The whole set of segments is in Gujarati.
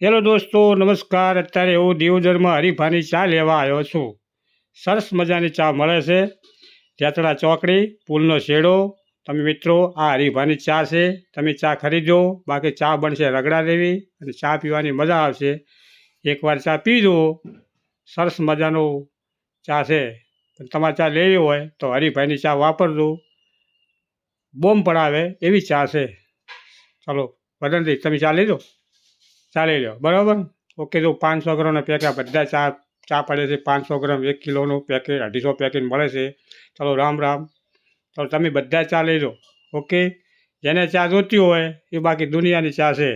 હેલો દોસ્તો, નમસ્કાર. અત્યારે હું દિયોદરમાં હરીફાની ચા લેવા આવ્યો છું. સરસ મજાની ચા મળે છે. જાતડા ચોકડી, પુલનો શેડો. તમે મિત્રો, આ હરીફાની ચા છે. તમે ચા ખરીદો. બાકી ચા બનશે રગડા દેવી અને ચા પીવાની મજા આવશે. એકવાર ચા પી જુઓ. સરસ મજાનો ચા છે. તમારે ચા લેવી હોય તો હરીફાઈની ચા વાપરજો. બોમ્બ પડાવે એવી ચા છે. ચાલો વદનજી, તમે ચા લેજો. ચાલી લો, બરાબર. ઓકે. જો 500 ગ્રામના પેકેટ બધા ચા પડે છે. 500 ગ્રામ 1 કિલોનું પેકેટ 250 પેકેટ મળે છે. ચાલો રામ રામ. ચાલો તમે બધા ચા લઈ લો. ઓકે. જેને ચા જોતી હોય એ બાકી દુનિયાની ચા છે.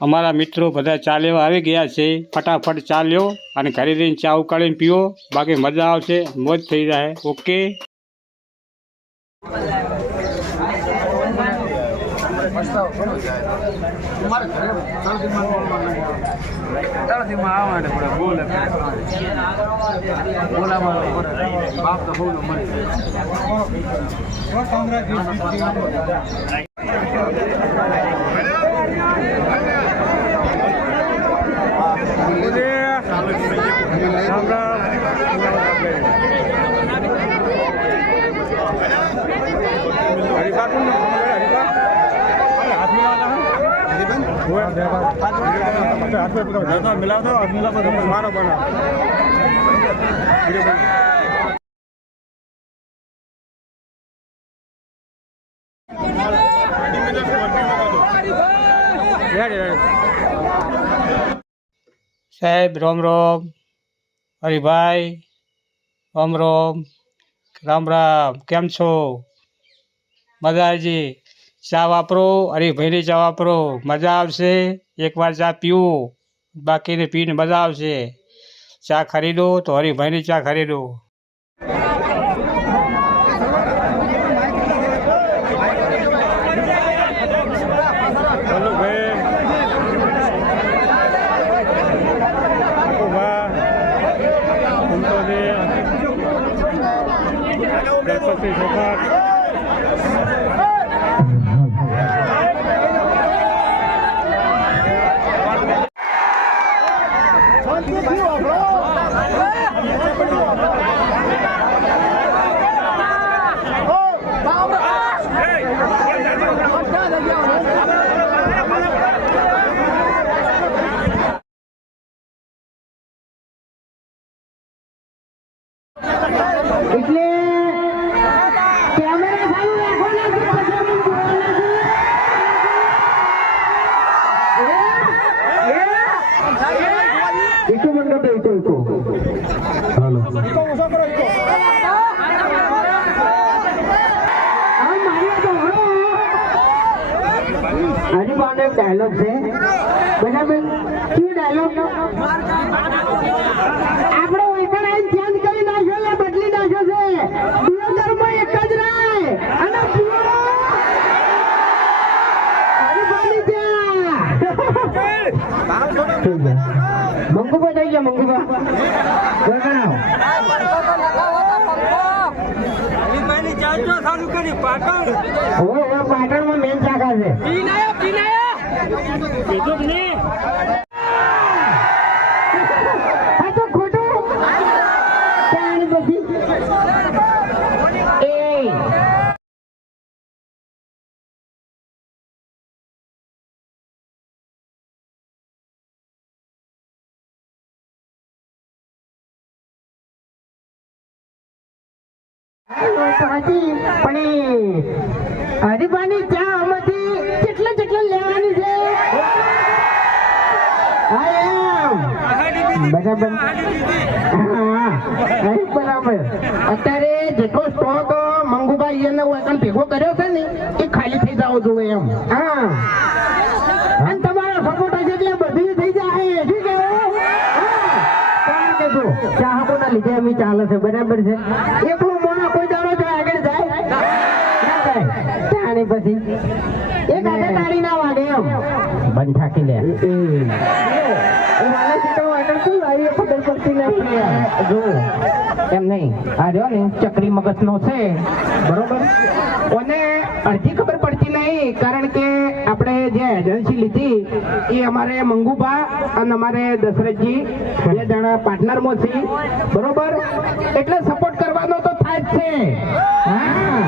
અમારા મિત્રો બધા ચા લેવા આવી ગયા છે. ફટાફટ ચા લ્યો અને ઘરે જઈને ચા ઉકાળીને પીવો. બાકી મજા આવશે, મોજ થઈ જાય. ઓકે. मिला दो मारो बना साहेब राम राम. हरिभाई राम राम. राम राम. केम छो? मजाजी. ચા વાપરો. હરીભાઈની ચા વાપરો, મજા આવશે. એકવાર ચા પીવો, બાકીને પીને મજા આવશે. ચા ખરીદો તો હરીભાઈની ચા ખરીદો. એટલે કેમેરા ચાલુ રાખવાના છે, પછી અમે જોવાના છે. ઇકો મંડપ ઇકો હાલો ઇકો ઓછો કરો ઇકો. આ મારી તો હજી બાને ડાયલોગ છે બરાબર. શું ડાયલોગ? આપણો વેપન આઈ ચેન્જ કરી નાખ્યો, એ બદલી નાખ્યો છે. દિયોદરમાં એક જ રહે અને પૂરો હરીફાઈની ચા. મંગુબા થઈ ગયા. મંગુબા ગણાવ હરીફાઈની ચા જો ચાલુ કરી પાટણ. ઓય પાટણમાં મેન ચાકા છે. પીનાયા બીજું નહીં. હરીફાઈની ચા આમાંથી કેટલા લેવાની છે? બરાબર. અત્યારે જેટલો સ્ટોક મંગુભાઈ એને ભેગો કર્યો છે ને એ ખાલી થઈ જવો જોઈએ એમ. હા, અને તમારો સપોર્ટ હશે એટલે બધી થઈ જાય. શું કેવું? ચાહકો ના લીધે એમ ચાલે છે. બરાબર છે. એકલું મોનો કોઈ દાડો જો આગળ જાય તાણી પછી એક આગળ તાળી ના વાગે એમ બંધ થાકી લે. એમ નહીં, આ રહ્યો ને ચક્રી મગજ નો છે બરોબર. અને અડધી ખબર પડતી નહીં કારણ કે આપણે જે એજન્સી લીધી એ અમારે મંગુભા અને અમારે દશરથજી બે જણા પાર્ટનરમાં છીએ બરોબર એટલે સપોર્ટ કરવાનો તો થાય જ છે હા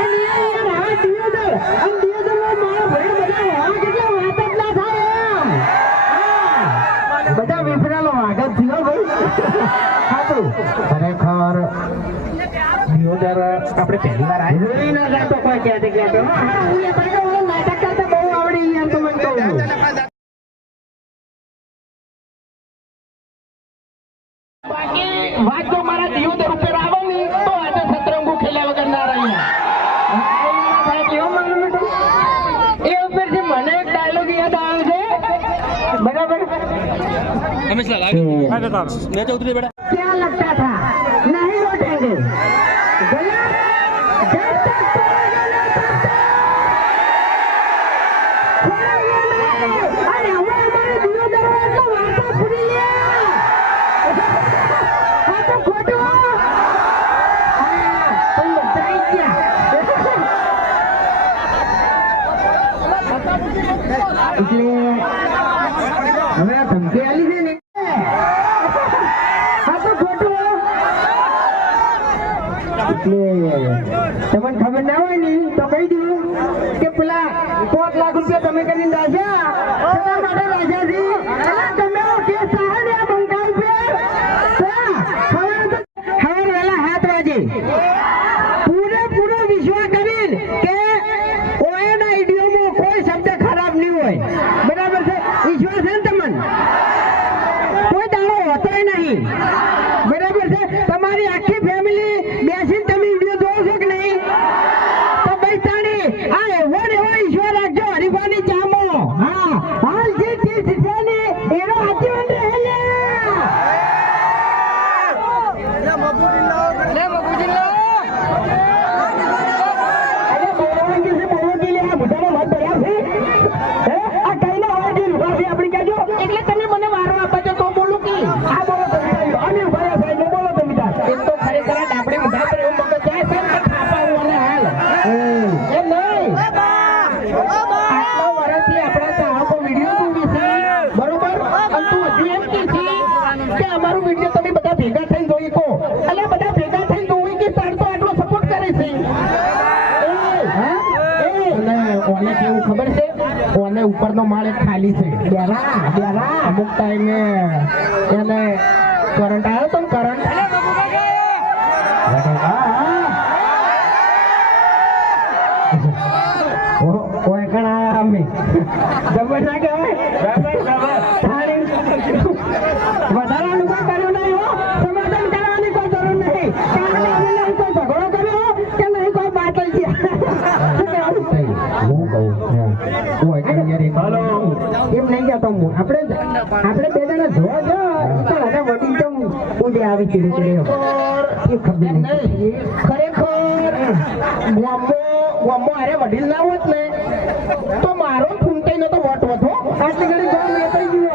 અને યાર આ દિયોદર અને દિયોદરમાં મારા ભાઈ બધા વાહ કેટલા વાત જ ના થાય એમ હા બધા વિફરાલો વાગ જ થયો ભાઈ સાચું ખરેખર દિયોદર આપણે પહેલી વાર આવી ના જાતો કોઈ ક્યાંથી ક્યાં નાટક કરતા બહુ આવડી યાર તો મને કહું બાકી વાત જો મારા દિયોદર ઉપર આવે ને તો આજે સતરંગુ ખેલ્યા વગર ના રહ્યા એ ઉપરથી મને એક ડાયલોગ યાદ આવે છે બરાબર क्या लगता था नहीं लौटेंगे गलत जब तक छोड़ेंगे ना तब तक छोड़ेंगे नहीं अरे हमारे दियोदर वालों वार्ता पूरी है हाँ तो खोटो तुम बताई क्या इसलिए हमें धमकी आली से नहीं તમને ખબર ના હોય ને તો કહી દઉં કે પેલા 5 લાખ રૂપિયા તમે કરીને રાખ્યા શેના માટે રાખ્યા છે તમે કેસ થાય ને આ બંકા હવે વહેલા 7 વાગે પૂરેપૂરો વિશ્વાસ કરીને કે ઓએના આઈડિયોમાં કોઈ શબ્દ ખરાબ નહીં હોય બરાબર છે વિશ્વાસ છે ને તમને કોઈ દાડો હોતોય નહીં બરાબર છે તમારી આખી ફેમિલી બેસીને તમે વિડીયો જોવો છો કે નહીં તો બૈતાણી આ એવો ને એવો ઈશ્વર રાખજો હરીફાની ચામો હા હાલ જે ચીજ છે ને એનો આજીવન રહે લે અરે બોલવાનું કે છે બોલવું કે લે આ બધાનો મત ભર્યા છે હે આ કઈના હોય જે ઉભા છે આપણી કહેજો એટલે તમે મને વારો આપો છો તો બોલું કે આ બોલો તમે અમે ઉભા રહ્યા સાહેબ બોલો તમે તાર એક તો ખરેખર ડાબડી ઉભા કરે એવું મગજ જાય છે ને ખાપાવું અને હાલ એમ નહીં આટલા વર્ષથી આપણા ચાહકો વિડીયો જોવી છે બરોબર અને તું હજી એમ કે છે કે અમારું વિડીયો તમે બધા ભેગા થઈને જોઈ કો એટલે બધા ભેગા થઈને જોઈ કે તાર તો આટલો સપોર્ટ કરે છે ઓને કેવું ખબર છે ઓને ઉપરનો માળ એક ખાલી છે બેરા અમુક ટાઈમે એને કરંટ આવ્યો તો કરંટ કોઈ ઘણા અમે જબર ના કહેવાય વધારાનું કોઈ કર્યું નહીં હો સમાધાન કરવાની કોઈ જરૂર નહીં કારણ અમે નહીં કોઈ ઝઘડો કર્યો કે નહીં કોઈ બાટલ છે એમ નહીં કહેતો હું આપણે બે જણા જોવા જો તો હવે વડીલ તો ઉડે આવી ચીડે એ ખબર નહીં ખરેખર ગામમાં અરે વડીલ ના હોત ને તો મારો ફૂમતાઈ નો તો વટ વધો આટલી ઘડી ગામ વેચાઈ ગયું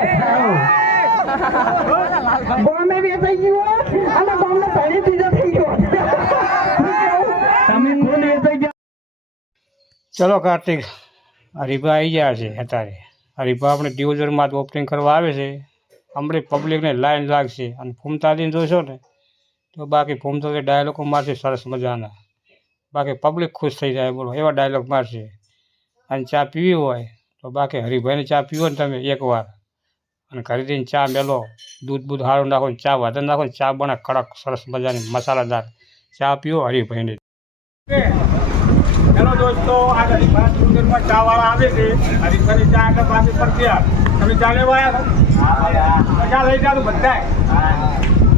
ગામે વેચાઈ ગયું અને ગામનો પહેલી ત્રીજો થઈ ગયો તમે કોણ વેચાઈ ગયા ચલો કાર્તિક હરીફા આવી ગયા છે અત્યારે હરીફા આપણે દિયોદરમાં ઓપનિંગ કરવા આવે છે હમણાં પબ્લિકને લાઈન લાગશે અને ફૂમતાદીને જોશો ને તો બાકી ફૂમતો ડાયલોગો મારશે સરસ મજાના બાકી પબ્લિક ખુશ થઈ જાય બોલો એવા ડાયલોગ મારશે અને ચા પીવી હોય તો બાકી હરીભાઈને ચા પીવો ને તમે એકવાર અને ઘરે જઈને ચા મેલો દૂધ બૂધ સારું નાખો ને ચા વધારે નાખો ને ચા બને કડક સરસ મજાની મસાલાદાર ચા પીવો હરીભાઈને હેલો દોસ્તો આ હરીફા દિયોદરમાં ચા વાળા આવે છે હરીફાની ચા આગળ પાસે પડતી તમે ચા લેવા આવ્યા છો ચા લઈ જાઓ બધાય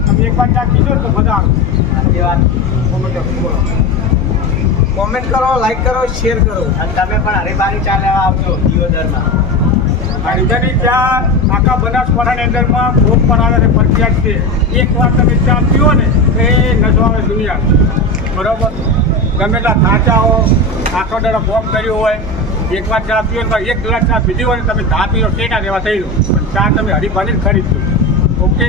તમે એકવાર ચા પીધો તો બધા કોમેન્ટ કરો, લાઈક કરો, શેર કરો અને તમે પણ હરીફાની ચા લેવા આવજો દિયોદરમાં. હરીફાની ચા આખા બનાસકાંઠાની અંદરમાં ખૂબ પણ આવે પ્રખ્યાત છે. એકવાર તમે ચા પીવો ને તો એ નજવાને દુનિયા બરાબર ગમે એટલા થાચા હો આખો દાડો બોમ્બ કર્યો હોય એકવાર ચા પીવો ને એક ગ્લાસ ચા પીધી હોય ને તમે ચા પીવો ટેટા જેવા થઈ લો ચા તમે હરીફાની જ ખરીદજો. ઓકે.